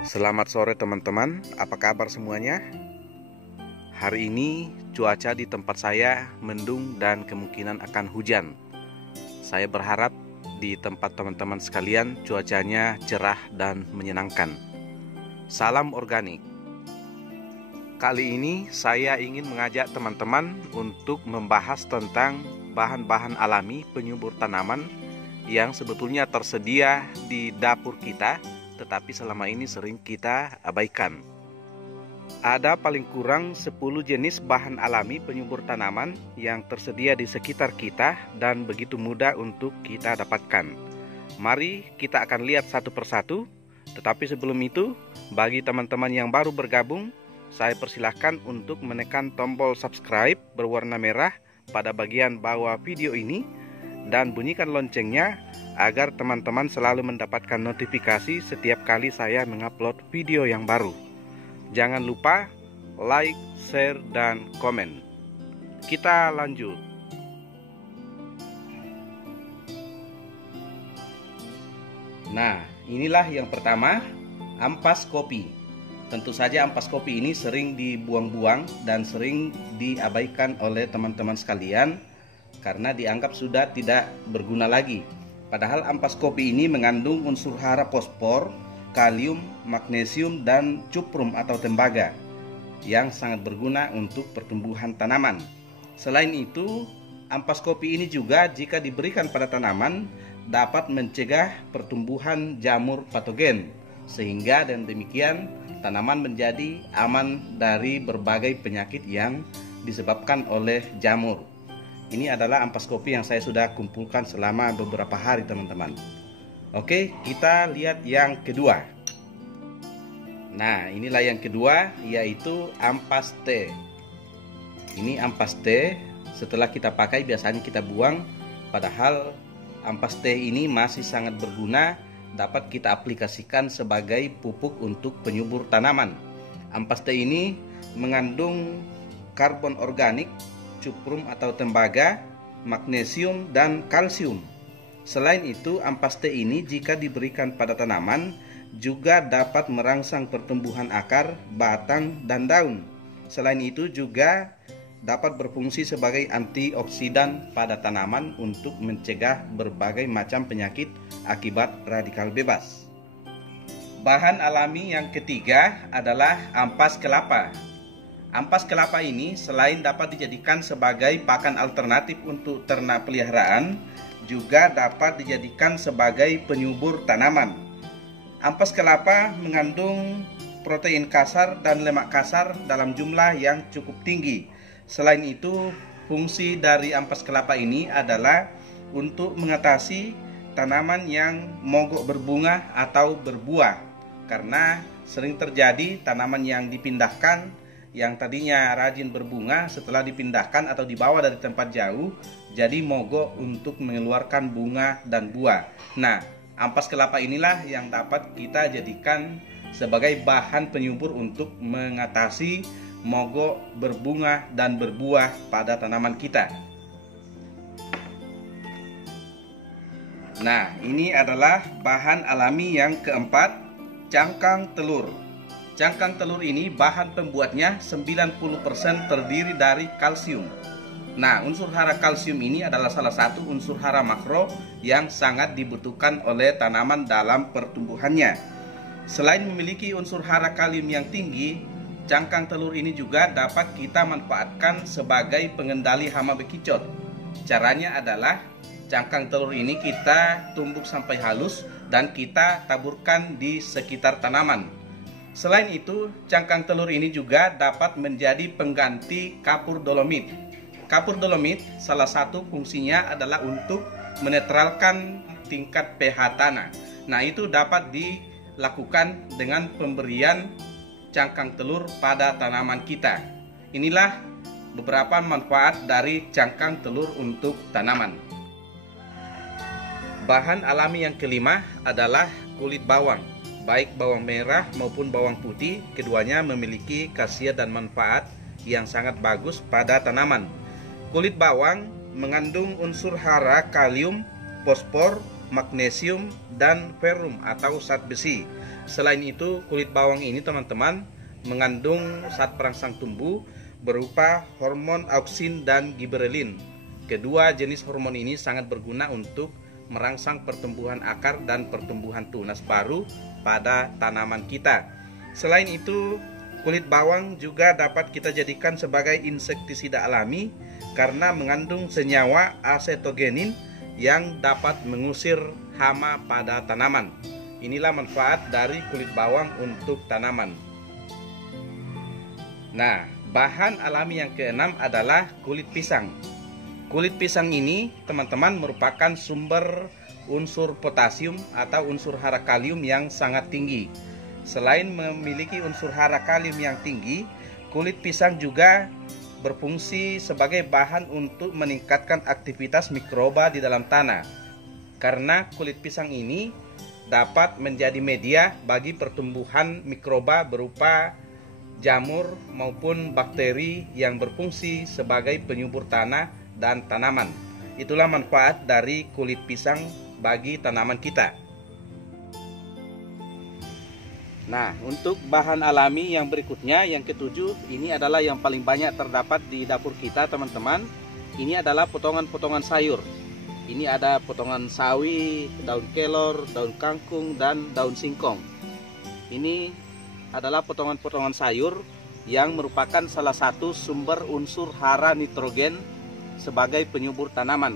Selamat sore teman-teman, apa kabar semuanya? Hari ini cuaca di tempat saya mendung dan kemungkinan akan hujan. Saya berharap di tempat teman-teman sekalian cuacanya cerah dan menyenangkan. Salam organik. Kali ini saya ingin mengajak teman-teman untuk membahas tentang bahan-bahan alami penyubur tanaman yang sebetulnya tersedia di dapur kita, tetapi selama ini sering kita abaikan. Ada paling kurang 10 jenis bahan alami penyubur tanaman yang tersedia di sekitar kita dan begitu mudah untuk kita dapatkan. Mari kita akan lihat satu persatu, tetapi sebelum itu, bagi teman-teman yang baru bergabung, saya persilahkan untuk menekan tombol subscribe berwarna merah pada bagian bawah video ini dan bunyikan loncengnya agar teman-teman selalu mendapatkan notifikasi setiap kali saya mengupload video yang baru. Jangan lupa like, share, dan komen. Kita lanjut. Nah, inilah yang pertama, ampas kopi. Tentu saja ampas kopi ini sering dibuang-buang dan sering diabaikan oleh teman-teman sekalian karena dianggap sudah tidak berguna lagi. Padahal ampas kopi ini mengandung unsur hara fosfor, kalium, magnesium, dan cuprum atau tembaga yang sangat berguna untuk pertumbuhan tanaman. Selain itu, ampas kopi ini juga jika diberikan pada tanaman dapat mencegah pertumbuhan jamur patogen, sehingga dengan demikian tanaman menjadi aman dari berbagai penyakit yang disebabkan oleh jamur. Ini adalah ampas kopi yang saya sudah kumpulkan selama beberapa hari teman-teman. Oke, kita lihat yang kedua. Nah, inilah yang kedua, yaitu ampas teh. Ini ampas teh, setelah kita pakai biasanya kita buang. Padahal ampas teh ini masih sangat berguna, dapat kita aplikasikan sebagai pupuk untuk penyubur tanaman. Ampas teh ini mengandung karbon organik, cuprum atau tembaga, magnesium, dan kalsium. Selain itu, ampas teh ini jika diberikan pada tanaman juga dapat merangsang pertumbuhan akar, batang, dan daun. Selain itu juga dapat berfungsi sebagai antioksidan pada tanaman untuk mencegah berbagai macam penyakit akibat radikal bebas. Bahan alami yang ketiga adalah ampas kelapa. Ampas kelapa ini selain dapat dijadikan sebagai pakan alternatif untuk ternak peliharaan, juga dapat dijadikan sebagai penyubur tanaman. Ampas kelapa mengandung protein kasar dan lemak kasar dalam jumlah yang cukup tinggi. Selain itu, fungsi dari ampas kelapa ini adalah untuk mengatasi tanaman yang mogok berbunga atau berbuah, karena sering terjadi tanaman yang dipindahkan yang tadinya rajin berbunga setelah dipindahkan atau dibawa dari tempat jauh jadi mogok untuk mengeluarkan bunga dan buah. Nah, ampas kelapa inilah yang dapat kita jadikan sebagai bahan penyubur untuk mengatasi mogok berbunga dan berbuah pada tanaman kita. Nah, ini adalah bahan alami yang keempat, cangkang telur. Cangkang telur ini bahan pembuatnya 90% terdiri dari kalsium. Nah, unsur hara kalsium ini adalah salah satu unsur hara makro yang sangat dibutuhkan oleh tanaman dalam pertumbuhannya. Selain memiliki unsur hara kalium yang tinggi, cangkang telur ini juga dapat kita manfaatkan sebagai pengendali hama bekicot. Caranya adalah cangkang telur ini kita tumbuk sampai halus dan kita taburkan di sekitar tanaman. Selain itu, cangkang telur ini juga dapat menjadi pengganti kapur dolomit. Kapur dolomit salah satu fungsinya adalah untuk menetralkan tingkat pH tanah. Nah, itu dapat dilakukan dengan pemberian cangkang telur pada tanaman kita. Inilah beberapa manfaat dari cangkang telur untuk tanaman. Bahan alami yang kelima adalah kulit bawang. Baik bawang merah maupun bawang putih, keduanya memiliki khasiat dan manfaat yang sangat bagus pada tanaman. Kulit bawang mengandung unsur hara kalium, fosfor, magnesium, dan ferrum atau zat besi. Selain itu, kulit bawang ini teman-teman mengandung zat perangsang tumbuh berupa hormon auksin dan giberelin. Kedua jenis hormon ini sangat berguna untuk merangsang pertumbuhan akar dan pertumbuhan tunas baru pada tanaman kita. Selain itu, kulit bawang juga dapat kita jadikan sebagai insektisida alami karena mengandung senyawa asetogenin yang dapat mengusir hama pada tanaman. Inilah manfaat dari kulit bawang untuk tanaman. Nah, bahan alami yang keenam adalah kulit pisang. Kulit pisang ini, teman-teman, merupakan sumber unsur potasium atau unsur hara kalium yang sangat tinggi. Selain memiliki unsur hara kalium yang tinggi, kulit pisang juga berfungsi sebagai bahan untuk meningkatkan aktivitas mikroba di dalam tanah. Karena kulit pisang ini dapat menjadi media bagi pertumbuhan mikroba berupa jamur maupun bakteri yang berfungsi sebagai penyubur tanah dan tanaman. Itulah manfaat dari kulit pisang bagi tanaman kita. Nah, untuk bahan alami yang berikutnya, yang ketujuh, ini adalah yang paling banyak terdapat di dapur kita, teman-teman. Ini adalah potongan-potongan sayur. Ini ada potongan sawi, daun kelor, daun kangkung, dan daun singkong. Ini adalah potongan-potongan sayur yang merupakan salah satu sumber unsur hara nitrogen sebagai penyubur tanaman.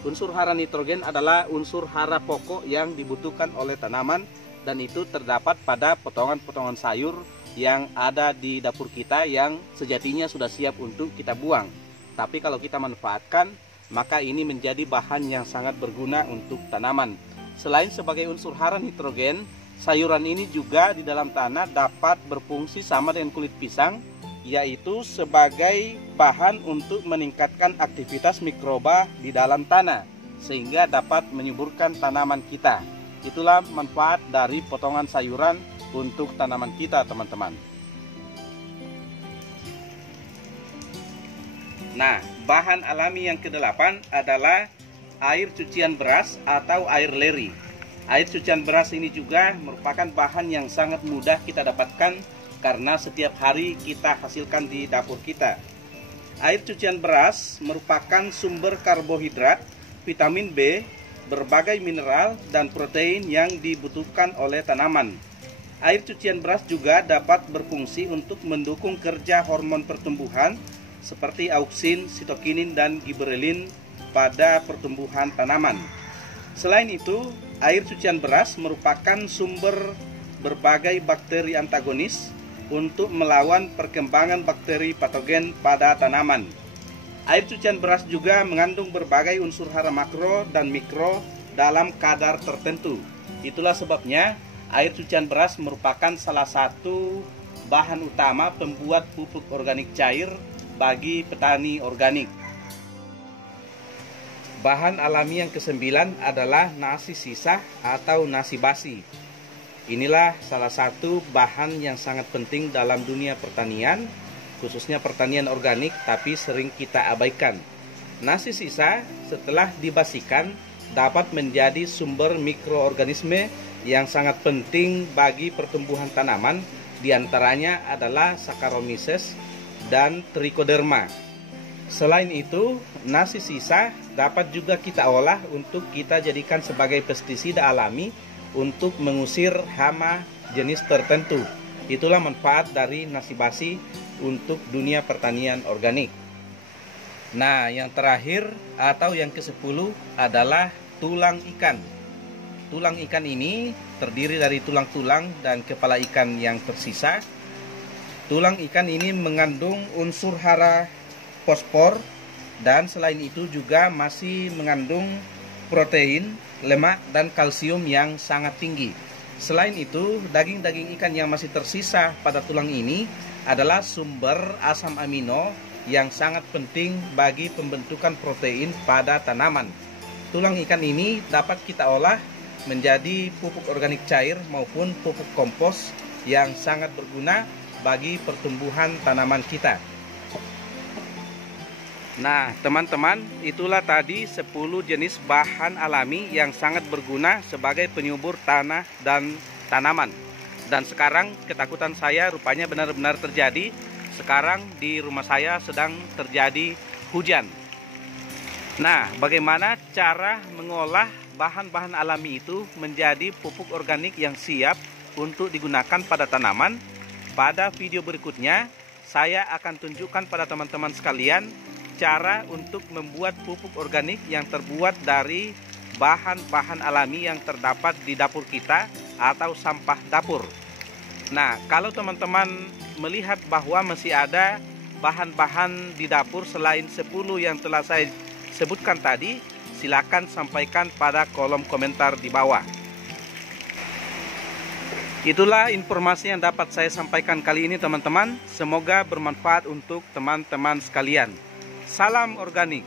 Unsur hara nitrogen adalah unsur hara pokok yang dibutuhkan oleh tanaman, dan itu terdapat pada potongan-potongan sayur yang ada di dapur kita yang sejatinya sudah siap untuk kita buang. Tapi kalau kita manfaatkan, maka ini menjadi bahan yang sangat berguna untuk tanaman. Selain sebagai unsur hara nitrogen, sayuran ini juga di dalam tanah dapat berfungsi sama dengan kulit pisang, yaitu sebagai bahan untuk meningkatkan aktivitas mikroba di dalam tanah, sehingga dapat menyuburkan tanaman kita. Itulah manfaat dari potongan sayuran untuk tanaman kita, teman-teman. Nah, bahan alami yang kedelapan adalah air cucian beras atau air leri. Air cucian beras ini juga merupakan bahan yang sangat mudah kita dapatkan karena setiap hari kita hasilkan di dapur kita. Air cucian beras merupakan sumber karbohidrat, vitamin B, berbagai mineral dan protein yang dibutuhkan oleh tanaman. Air cucian beras juga dapat berfungsi untuk mendukung kerja hormon pertumbuhan seperti auksin, sitokinin, dan giberelin pada pertumbuhan tanaman. Selain itu, air cucian beras merupakan sumber berbagai bakteri antagonis untuk melawan perkembangan bakteri patogen pada tanaman. Air cucian beras juga mengandung berbagai unsur hara makro dan mikro dalam kadar tertentu. Itulah sebabnya air cucian beras merupakan salah satu bahan utama pembuat pupuk organik cair bagi petani organik. Bahan alami yang kesembilan adalah nasi sisa atau nasi basi. Inilah salah satu bahan yang sangat penting dalam dunia pertanian, khususnya pertanian organik, tapi sering kita abaikan. Nasi sisa setelah dibasikan dapat menjadi sumber mikroorganisme yang sangat penting bagi pertumbuhan tanaman, diantaranya adalah Saccharomyces dan Trichoderma. Selain itu, nasi sisa dapat juga kita olah untuk kita jadikan sebagai pestisida alami untuk mengusir hama jenis tertentu. Itulah manfaat dari nasi basi untuk dunia pertanian organik. Nah, yang terakhir atau yang ke-10 adalah tulang ikan. Tulang ikan ini terdiri dari tulang-tulang dan kepala ikan yang tersisa. Tulang ikan ini mengandung unsur hara fosfor dan selain itu juga masih mengandung protein, lemak, dan kalsium yang sangat tinggi. Selain itu, daging-daging ikan yang masih tersisa pada tulang ini adalah sumber asam amino yang sangat penting bagi pembentukan protein pada tanaman. Tulang ikan ini dapat kita olah menjadi pupuk organik cair maupun pupuk kompos yang sangat berguna bagi pertumbuhan tanaman kita. Nah, teman-teman, itulah tadi 10 jenis bahan alami yang sangat berguna sebagai penyubur tanah dan tanaman. Dan sekarang ketakutan saya rupanya benar-benar terjadi. Sekarang di rumah saya sedang terjadi hujan. Nah, bagaimana cara mengolah bahan-bahan alami itu menjadi pupuk organik yang siap untuk digunakan pada tanaman? Pada video berikutnya, saya akan tunjukkan pada teman-teman sekalian cara untuk membuat pupuk organik yang terbuat dari bahan-bahan alami yang terdapat di dapur kita atau sampah dapur. Nah, kalau teman-teman melihat bahwa masih ada bahan-bahan di dapur selain 10 yang telah saya sebutkan tadi, silakan sampaikan pada kolom komentar di bawah. Itulah informasi yang dapat saya sampaikan kali ini, teman-teman. Semoga bermanfaat untuk teman-teman sekalian. Salam organik.